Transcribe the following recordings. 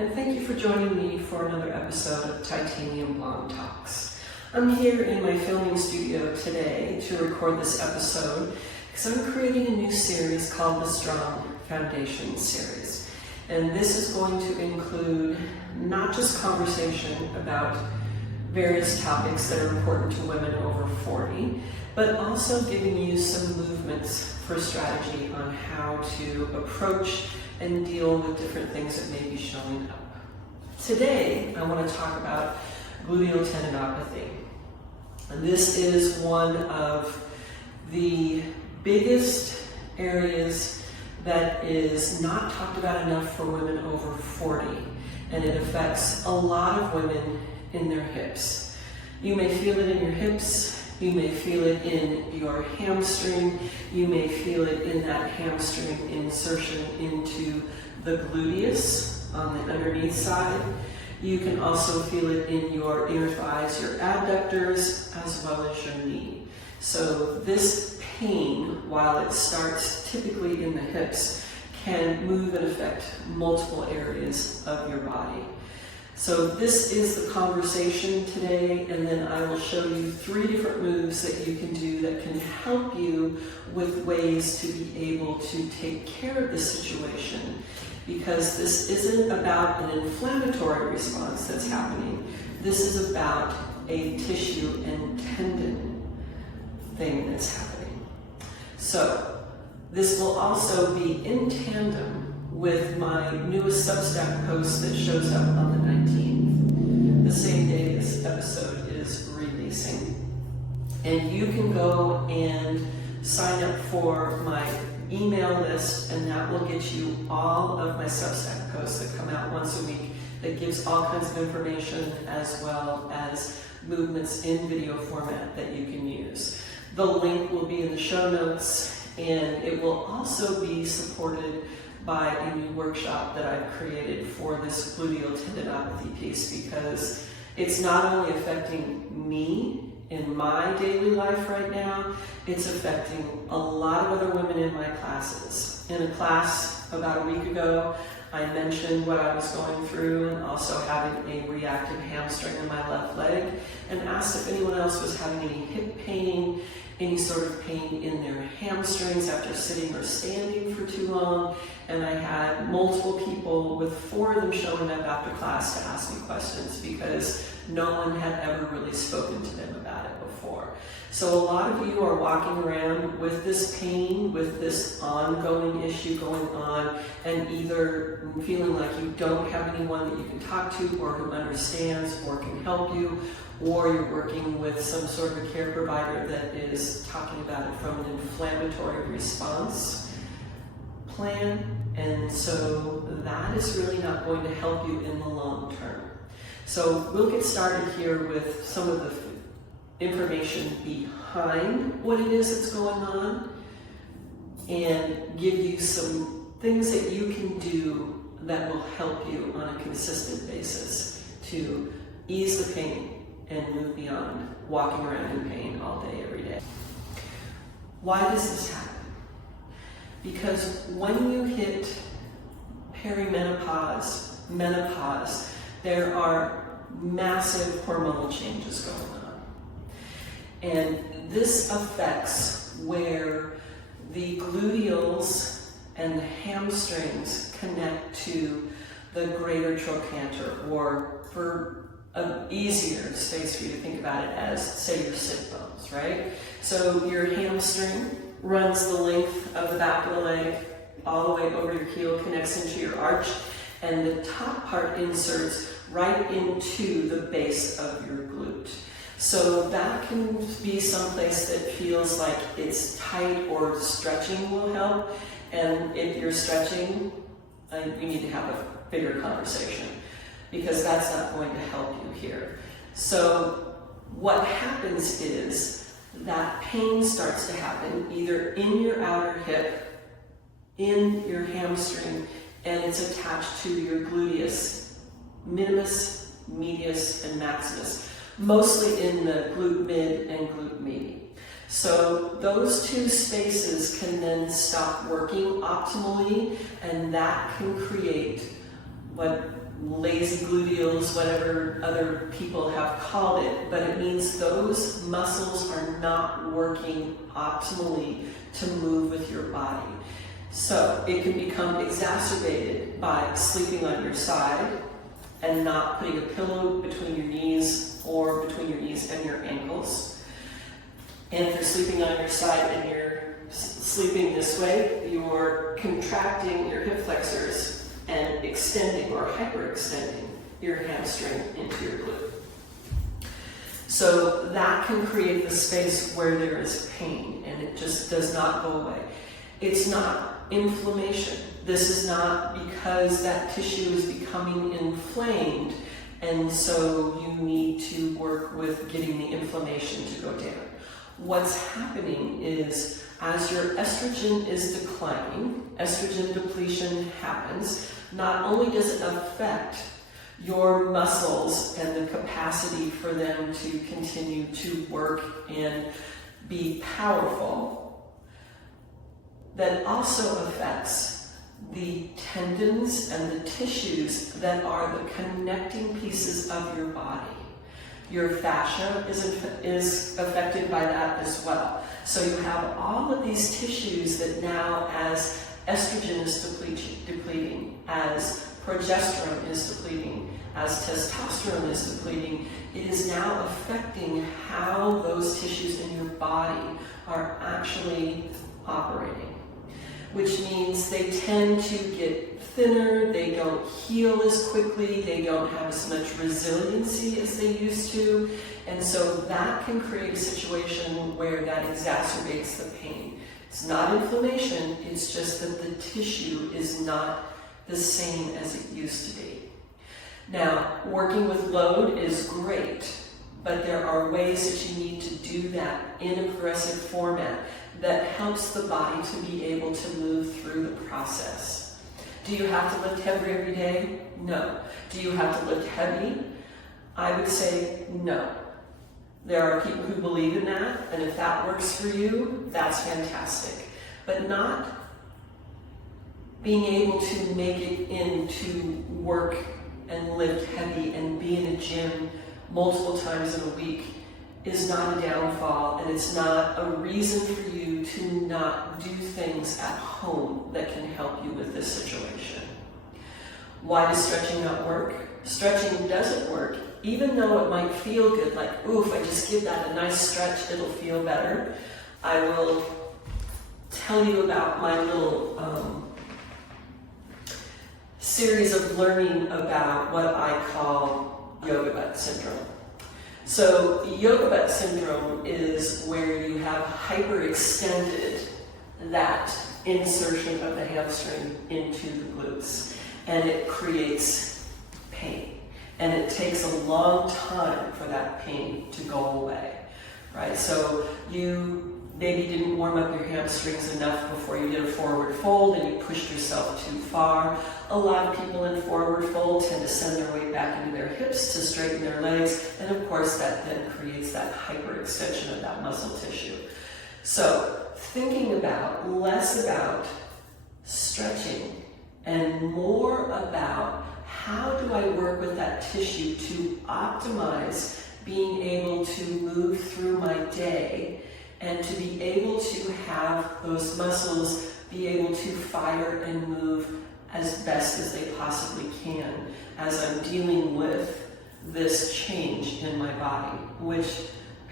and thank you for joining me for another episode of Titanium Blonde Talks. I'm here in my filming studio today to record this episode because I'm creating a new series called the Strong Foundation series. And this is going to include not just conversation about various topics that are important to women over 40, but also giving you some movements for strategy on how to approach and deal with different things that may be showing up. Today, I want to talk about gluteal tendinopathy. And this is one of the biggest areas that is not talked about enough for women over 40, and it affects a lot of women in their hips. You may feel it in your hips, you may feel it in your hamstring, you may feel it in that hamstring insertion into the gluteus on the underneath side. You can also feel it in your inner thighs, your adductors, as well as your knee. So this pain, while it starts typically in the hips, can move and affect multiple areas of your body. So this is the conversation today, and then I will show you 3 different moves that you can do that can help you with ways to be able to take care of this situation, because this isn't about an inflammatory response that's happening. This is about a tissue and tendon thing that's happening. So this will also be in tandem with my newest Substack post that shows up on the 19th, the same day this episode is releasing. And you can go and sign up for my email list, and that will get you all of my Substack posts that come out once a week that gives all kinds of information as well as movements in video format that you can use. The link will be in the show notes, and it will also be supported by a new workshop that I've created for this gluteal tendinopathy piece, because it's not only affecting me in my daily life right now, it's affecting a lot of other women in my classes. In a class about a week ago, I mentioned what I was going through and also having a reactive hamstring in my left leg, and asked if anyone else was having any hip pain, any sort of pain in their hamstrings after sitting or standing for too long. And I had multiple people, with 4 of them showing up after class to ask me questions, because no one had ever really spoken to them about it before. So a lot of you are walking around with this pain, with this ongoing issue going on, and either feeling like you don't have anyone that you can talk to or who understands or can help you, or you're working with some sort of a care provider that is talking about it from an inflammatory response plan, and so that is really not going to help you in the long term. So we'll get started here with some of the information behind what it is that's going on, and give you some things that you can do that will help you on a consistent basis to ease the pain and move beyond walking around in pain all day, every day. Why does this happen? Because when you hit perimenopause, menopause, there are massive hormonal changes going on. And this affects where the gluteals and the hamstrings connect to the greater trochanter, or for an easier space for you to think about it as, say, your sit bones, right? So your hamstring runs the length of the back of the leg all the way over your heel, connects into your arch, and the top part inserts right into the base of your glute. So that can be someplace that feels like it's tight, or stretching will help. And if you're stretching, you need to have a bigger conversation, because that's not going to help you here. So what happens is that pain starts to happen either in your outer hip, in your hamstring, and it's attached to your gluteus, minimus, medius, and maximus, mostly in the glute mid and glute medius. So those 2 spaces can then stop working optimally, and that can create what lazy gluteals, whatever other people have called it, but it means those muscles are not working optimally to move with your body. So it can become exacerbated by sleeping on your side and not putting a pillow between your knees or between your knees and your ankles. And if you're sleeping on your side and you're sleeping this way, you're contracting your hip flexors and extending or hyperextending your hamstring into your glute. So that can create the space where there is pain, and it just does not go away. It's not inflammation. This is not because that tissue is becoming inflamed, and so you need to work with getting the inflammation to go down. What's happening is, as your estrogen is declining, estrogen depletion happens. Not only does it affect your muscles and the capacity for them to continue to work and be powerful, that also affects the tendons and the tissues that are the connecting pieces of your body. Your fascia is affected by that as well. So you have all of these tissues that now, as estrogen is depleting, as progesterone is depleting, as testosterone is depleting, it is now affecting how those tissues in your body are actually operating, which means they tend to get thinner, they don't heal as quickly, they don't have as much resiliency as they used to, and so that can create a situation where that exacerbates the pain. It's not inflammation, it's just that the tissue is not the same as it used to be. Now, working with load is great, but there are ways that you need to do that in a progressive format that helps the body to be able to move through the process. Do you have to lift heavy every day? No. Do you have to lift heavy? I would say no. There are people who believe in that, and if that works for you, that's fantastic. But not being able to make it into work and lift heavy and be in a gym multiple times in a week is not a downfall, and it's not a reason for you to not do things at home that can help you with this situation. Why does stretching not work? Stretching doesn't work, even though it might feel good, like, ooh, if I just give that a nice stretch, it'll feel better. I will tell you about my little series of learning about what I call yoga butt syndrome. So yoga butt syndrome is where you have hyperextended that insertion of the hamstring into the glutes, and it creates pain. And it takes a long time for that pain to go away, right? So you maybe didn't warm up your hamstrings enough before you did a forward fold and you pushed yourself too far. A lot of people in forward fold tend to send their weight back into their hips to straighten their legs, and of course that then creates that hyperextension of that muscle tissue. So thinking about less about stretching and more about how do I work with that tissue to optimize being able to move through my day and to be able to have those muscles be able to fire and move as best as they possibly can as I'm dealing with this change in my body, which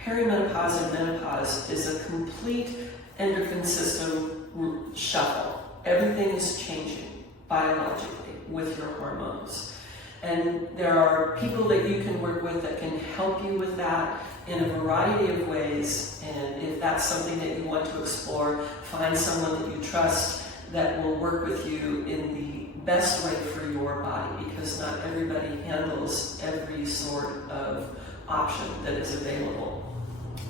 perimenopause and menopause is a complete endocrine system shuffle. Everything is changing biologically with your hormones. And there are people that you can work with that can help you with that in a variety of ways. And if that's something that you want to explore, find someone that you trust that will work with you in the best way for your body, because not everybody handles every sort of option that is available.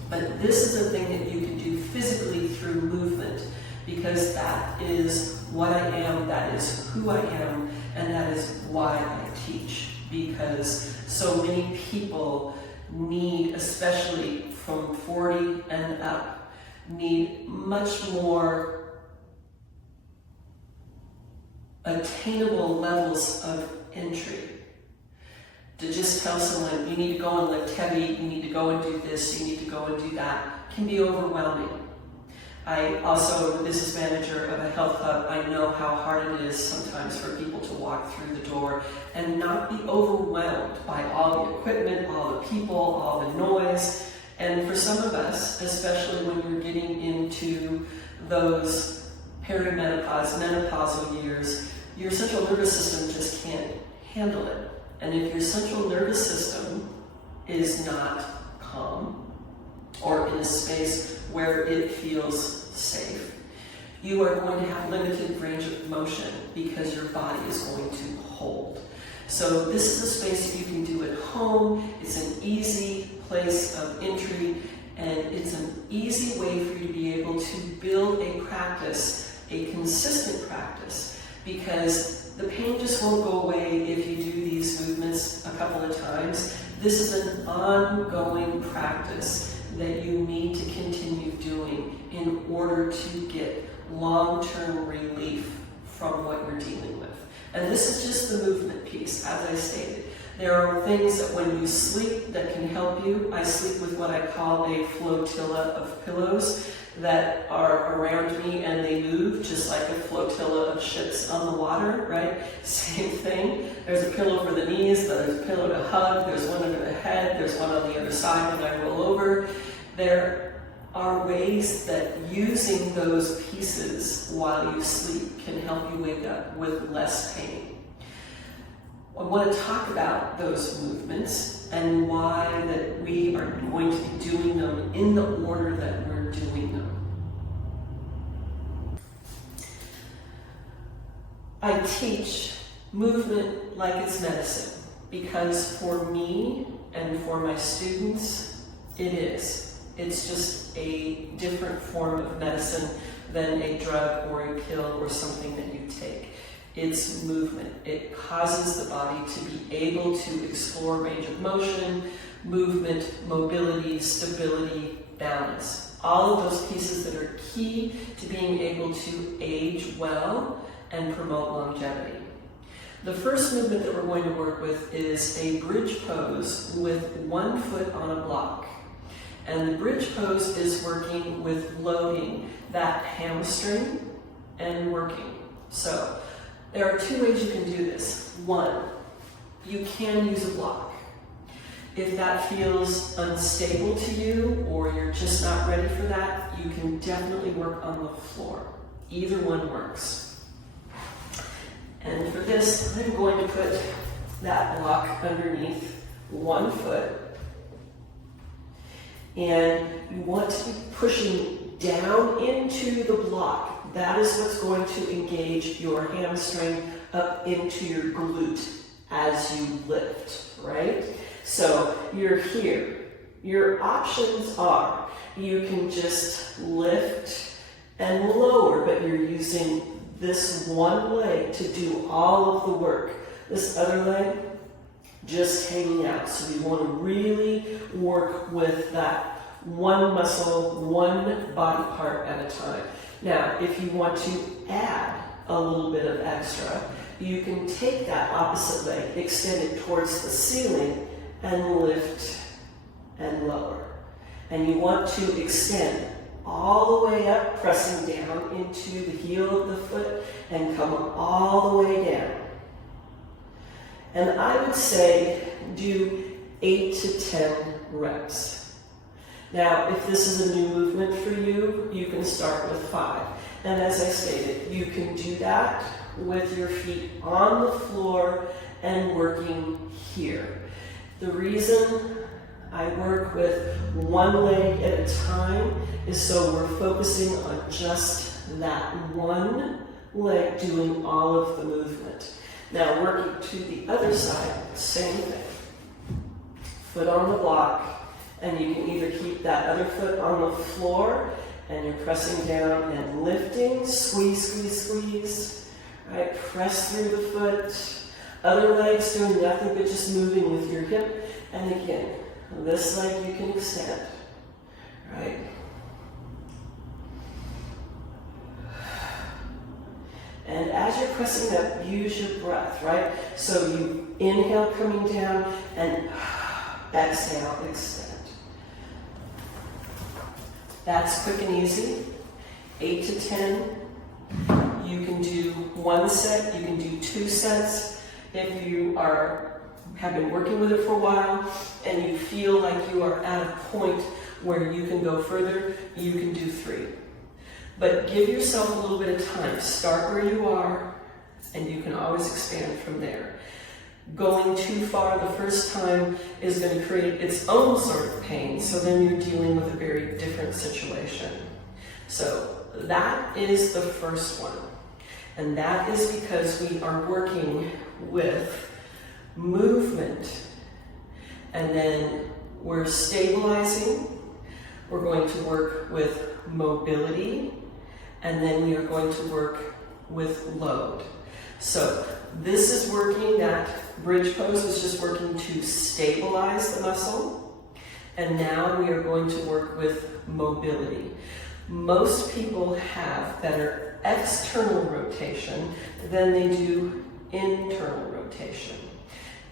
But this is a thing that you can do physically through movement, because that is what I am, that is who I am, and that is why I teach. Because so many people need, especially from 40 and up, need much more attainable levels of entry just tell someone, you need to go and lift heavy, you need to go and do this, you need to go and do that, can be overwhelming. I also am a business manager of a health hub. I know how hard it is sometimes for people to walk through the door and not be overwhelmed by all the equipment, all the people, all the noise. And for some of us, especially when you're getting into those perimenopause, menopausal years, your central nervous system just can't handle it. And if your central nervous system is not calm or in a space where it feels safe, you are going to have limited range of motion because your body is going to hold. So this is a space that you can do at home. It's an easy place of entry, and it's an easy way for you to be able to build a practice, a consistent practice, because the pain just won't go away if you do these movements a couple of times. This is an ongoing practice that you need to continue doing in order to get long-term relief from what you're dealing with. And this is just the movement piece, as I stated. There are things that when you sleep that can help you. I sleep with what I call a flotilla of pillows that are around me and they move just like a flotilla of ships on the water, right? Same thing. There's a pillow for the knees, there's a pillow to hug, there's one under the head, there's one on the other side when I roll over. There are ways that using those pieces while you sleep can help you wake up with less pain. I want to talk about those movements and why that we are going to be doing them in the order that we're doing them. I teach movement like it's medicine because for me and for my students, it is. It's just a different form of medicine than a drug or a pill or something that you take. It's movement. It causes the body to be able to explore range of motion, movement, mobility, stability, balance. All of those pieces that are key to being able to age well and promote longevity. The first movement that we're going to work with is a bridge pose with one foot on a block. And the bridge pose is working with loading that hamstring and working. So there are two ways you can do this. One, you can use a block. If that feels unstable to you or you're just not ready for that, you can definitely work on the floor. Either one works. And for this, I'm going to put that block underneath one foot. And you want to be pushing down into the block. That is what's going to engage your hamstring up into your glute as you lift, right? So you're here. Your options are you can just lift and lower, but you're using this one leg to do all of the work. This other leg just hanging out. So we want to really work with that one muscle, one body part at a time. Now, if you want to add a little bit of extra, you can take that opposite leg, extend it towards the ceiling, and lift and lower. And you want to extend all the way up, pressing down into the heel of the foot, and come all the way down. And I would say do 8 to 10 reps. Now, if this is a new movement for you, you can start with 5. And as I stated, you can do that with your feet on the floor and working here. The reason I work with one leg at a time is so we're focusing on just that one leg doing all of the movement. Now working to the other side, same thing. Foot on the block, and you can either keep that other foot on the floor and you're pressing down and lifting, squeeze, squeeze, squeeze, right? Press through the foot. Other leg's doing nothing but just moving with your hip. And again, this leg you can extend, right? And as you're pressing up, use your breath, right? So you inhale coming down and exhale, extend. That's quick and easy. 8 to 10. You can do 1 set, you can do 2 sets. If you have been working with it for a while and you feel like you are at a point where you can go further, you can do 3. But give yourself a little bit of time. Start where you are, and you can always expand from there. Going too far the first time is going to create its own sort of pain, so then you're dealing with a very different situation. So that is the first one. And that is because we are working with movement. And then we're stabilizing. We're going to work with mobility. And then we are going to work with load. So this is working, that bridge pose is just working to stabilize the muscle. And now we are going to work with mobility. Most people have better external rotation than they do internal rotation.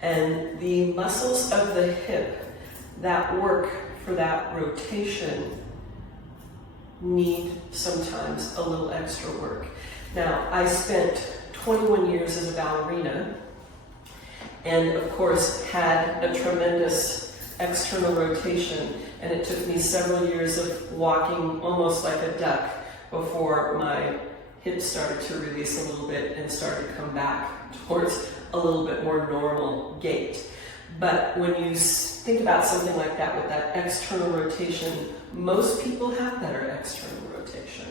And the muscles of the hip that work for that rotation need sometimes a little extra work. Now, I spent 21 years as a ballerina and of course had a tremendous external rotation, and it took me several years of walking almost like a duck before my hips started to release a little bit and started to come back towards a little bit more normal gait. But when you think about something like that with that external rotation, most people have better external rotation.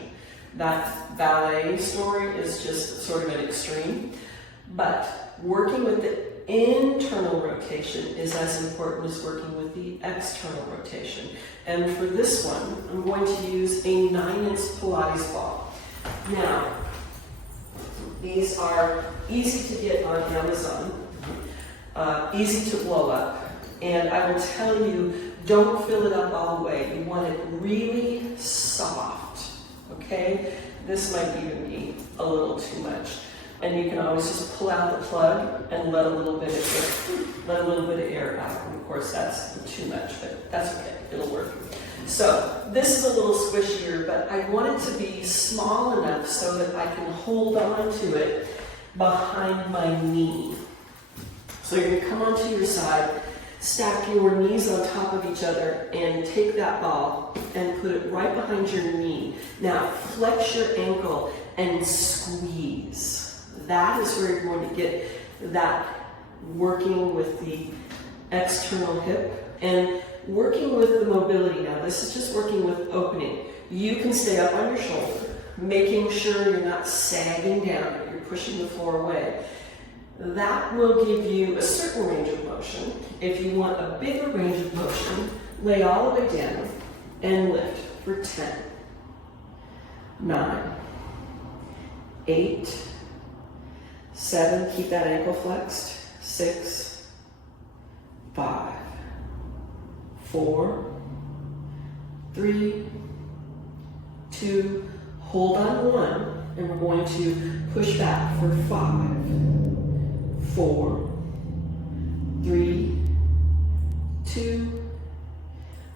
That ballet story is just sort of an extreme, but working with the internal rotation is as important as working with the external rotation. And for this one, I'm going to use a 9-inch Pilates ball. Now, these are easy to get on Amazon, easy to blow up, and I will tell you, don't fill it up all the way. You want it really soft, okay? This might even be a little too much. And you can always just pull out the plug and let a little bit of air out. And of course, that's too much, but that's okay. It'll work. So this is a little squishier, but I want it to be small enough so that I can hold on to it behind my knee. So you're going to come onto your side, stack your knees on top of each other, and take that ball and put it right behind your knee. Now flex your ankle and squeeze. That is where you're going to get that working with the external hip and working with the mobility. Now this is just working with opening. You can stay up on your shoulder, making sure you're not sagging down, but you're pushing the floor away. That will give you a certain range of motion. If you want a bigger range of motion, lay all the way down and lift for 10, 9, 8, 7, keep that ankle flexed, 6, 5, 4, 3, 2, hold on 1, and we're going to push back for 5, 4, 3, 2,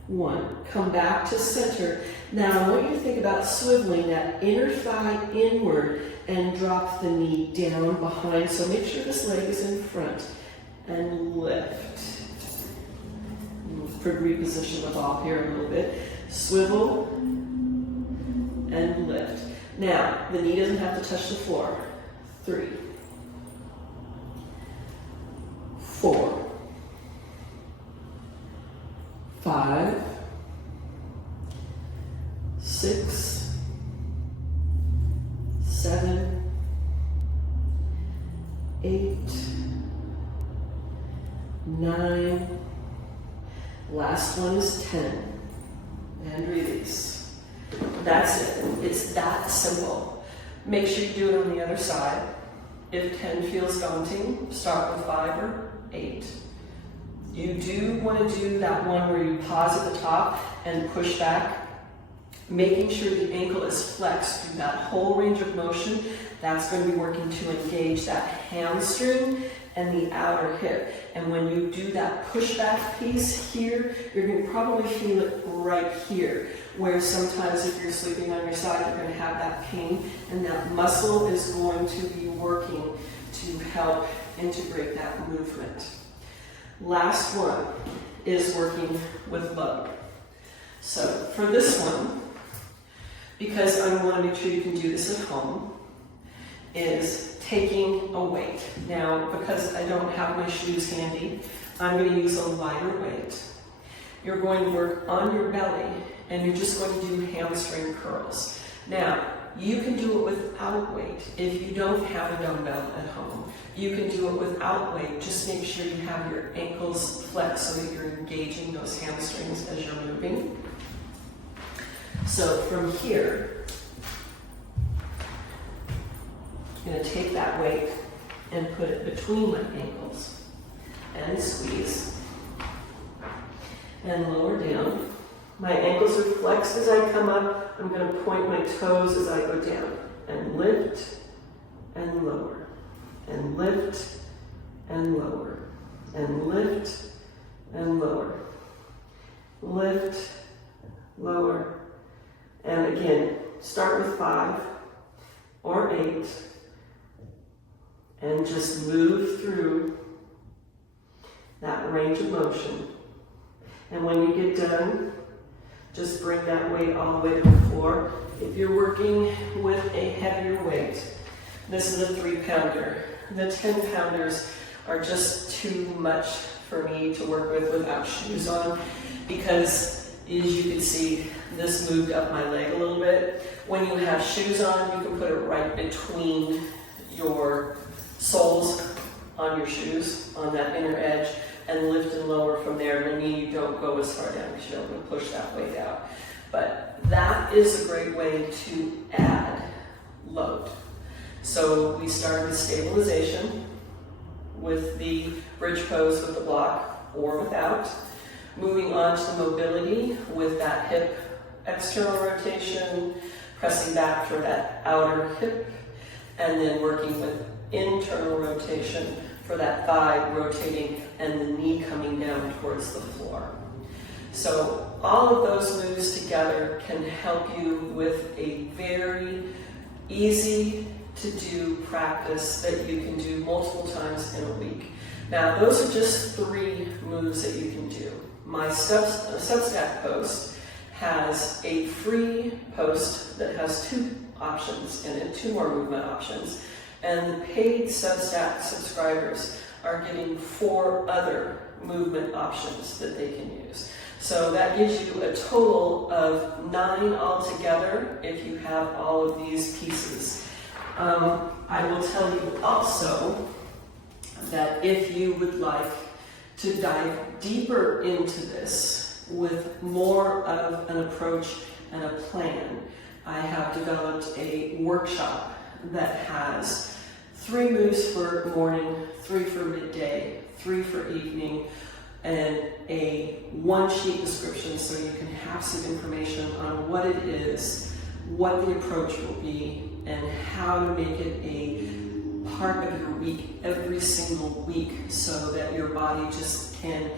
1. Come back to center. Now I want you to think about swiveling that inner thigh inward and drop the knee down behind. So make sure this leg is in front and lift. Reposition the ball here a little bit. Swivel and lift. Now the knee doesn't have to touch the floor. 3, 4, 5, 6, 7, 8, 9, last one is 10, and release. That's it. It's that simple. Make sure you do it on the other side. If 10 feels daunting, start with 5 or 8. You do want to do that one where you pause at the top and push back Making sure the ankle is flexed through that whole range of motion. That's going to be working to engage that hamstring and the outer hip. And when you do that pushback piece here, you're going to probably feel it right here, where sometimes if you're sleeping on your side, you're going to have that pain, and that muscle is going to be working to help integrate that movement. Last one is working with load. So for this one, because I want to make sure you can do this at home, is taking a weight. Now, because I don't have my shoes handy, I'm going to use a lighter weight. You're going to work on your belly, and you're just going to do hamstring curls. Now, you can do it without weight. If you don't have a dumbbell at home, you can do it without weight. Just make sure you have your ankles flexed so that you're engaging those hamstrings as you're moving. So from here, I'm going to take that weight and put it between my ankles and squeeze and lower down. My ankles are flexed as I come up. I'm going to point my toes as I go down and lift and lower and lift and lower and lift and lower. Lift, lower, and again, start with 5 or 8 and just move through that range of motion. And when you get done, just bring that weight all the way to the floor. If you're working with a heavier weight, this is a 3-pounder. The 10-pounders are just too much for me to work with without shoes on, because as you can see, this moved up my leg a little bit. When you have shoes on, you can put it right between your soles on your shoes, on that inner edge, and lift and lower from there. And then you don't go as far down because you don't want to push that weight out. But that is a great way to add load. So we start with stabilization with the bridge pose with the block or without. Moving on to the mobility with that hip external rotation, pressing back for that outer hip, and then working with internal rotation for that thigh rotating and the knee coming down towards the floor. So all of those moves together can help you with a very easy to do practice that you can do multiple times in a week. Now, those are just 3 moves that you can do. My Substack post has a free post that has 2 options in it, 2 more movement options. And the paid Substack subscribers are getting 4 other movement options that they can use. So that gives you a total of 9 altogether if you have all of these pieces. I will tell you also that if you would like to dive deeper into this with more of an approach and a plan, I have developed a workshop that has 3 moves for morning, 3 for midday, 3 for evening, and a 1-sheet description so you can have some information on what it is, what the approach will be, and how to make it a part of your week every single week so that your body just can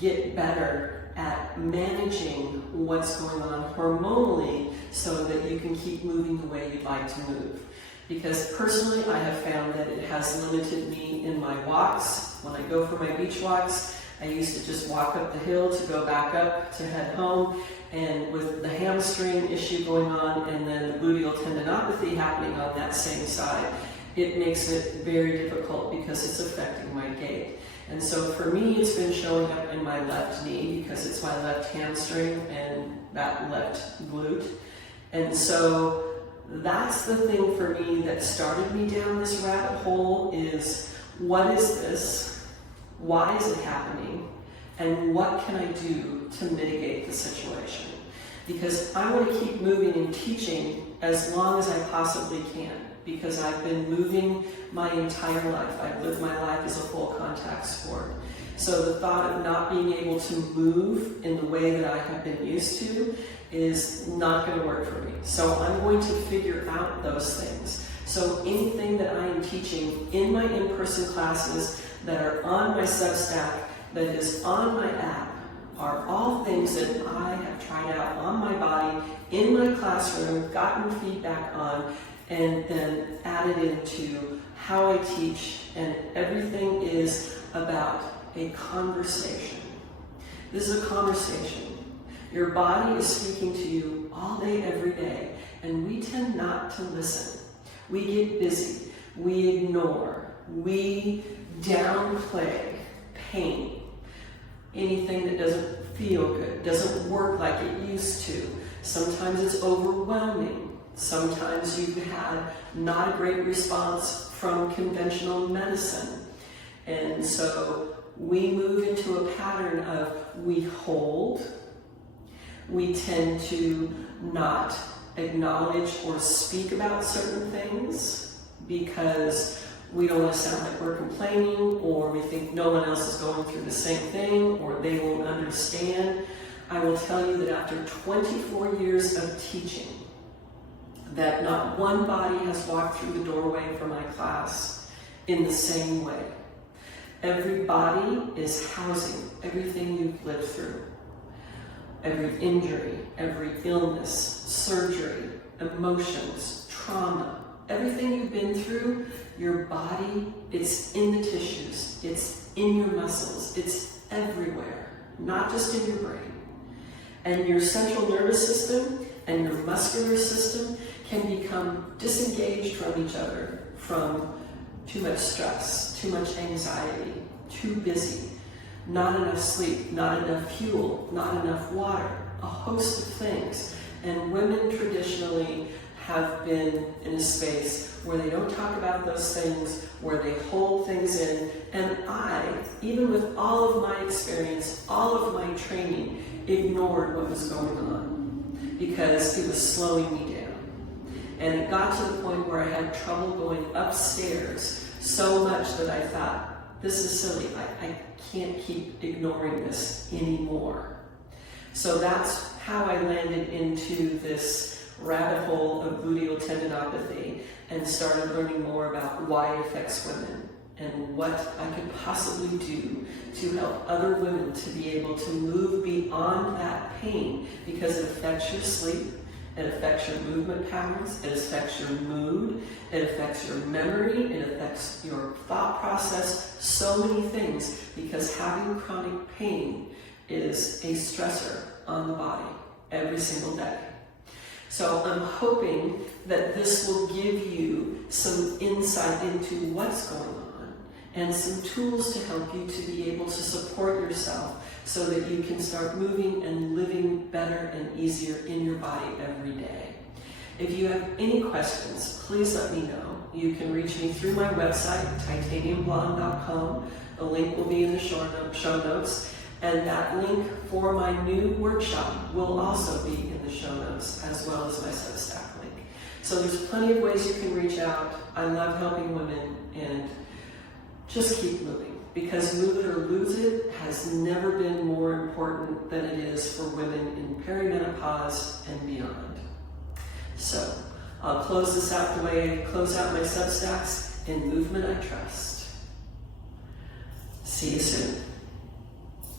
get better at managing what's going on hormonally so that you can keep moving the way you'd like to move. Because personally, I have found that it has limited me in my walks. When I go for my beach walks, I used to just walk up the hill to go back up to head home. And with the hamstring issue going on and then the gluteal tendinopathy happening on that same side, it makes it very difficult because it's affecting my gait. And so for me, it's been showing up in my left knee because it's my left hamstring and that left glute. And so that's the thing for me that started me down this rabbit hole is, what is this? Why is it happening? And what can I do to mitigate the situation? Because I want to keep moving and teaching as long as I possibly can, because I've been moving my entire life. I've lived my life as a full contact sport. So the thought of not being able to move in the way that I have been used to is not going to work for me. So I'm going to figure out those things. So anything that I am teaching in my in-person classes that are on my Substack, that is on my app, are all things that I have tried out on my body, in my classroom, gotten feedback on, and then added into how I teach, and everything is about a conversation. This is a conversation. Your body is speaking to you all day, every day, and we tend not to listen. We get busy, we ignore, we downplay pain. Anything that doesn't feel good, doesn't work like it used to. Sometimes it's overwhelming. Sometimes you've had not a great response from conventional medicine. And so we move into a pattern of we hold, we tend to not acknowledge or speak about certain things because we don't want to sound like we're complaining, or we think no one else is going through the same thing, or they won't understand. I will tell you that after 24 years of teaching, that not one body has walked through the doorway for my class in the same way. Every body is housing everything you've lived through. Every injury, every illness, surgery, emotions, trauma, everything you've been through, your body, it's in the tissues, it's in your muscles, it's everywhere, not just in your brain. And your central nervous system and your muscular system can become disengaged from each other from too much stress, too much anxiety, too busy, not enough sleep, not enough fuel, not enough water, a host of things. And women traditionally have been in a space where they don't talk about those things, where they hold things in. And I, even with all of my experience, all of my training, ignored what was going on because it was slowing me down. And it got to the point where I had trouble going upstairs so much that I thought, this is silly. I can't keep ignoring this anymore. So that's how I landed into this rabbit hole of gluteal tendinopathy and started learning more about why it affects women and what I could possibly do to help other women to be able to move beyond that pain, because it affects your sleep, it affects your movement patterns, it affects your mood, it affects your memory, it affects your thought process, so many things, because having chronic pain is a stressor on the body every single day. So I'm hoping that this will give you some insight into what's going on and some tools to help you to be able to support yourself so that you can start moving and living better and easier in your body every day. If you have any questions, please let me know. You can reach me through my website, titaniumblonde.com. The link will be in the show notes. And that link for my new workshop will also be in the show notes, as well as my Substack link. So there's plenty of ways you can reach out. I love helping women, and just keep moving, because move it or lose it has never been more important than it is for women in perimenopause and beyond. So I'll close this out the way I close out my Substacks: in movement I trust. See you soon.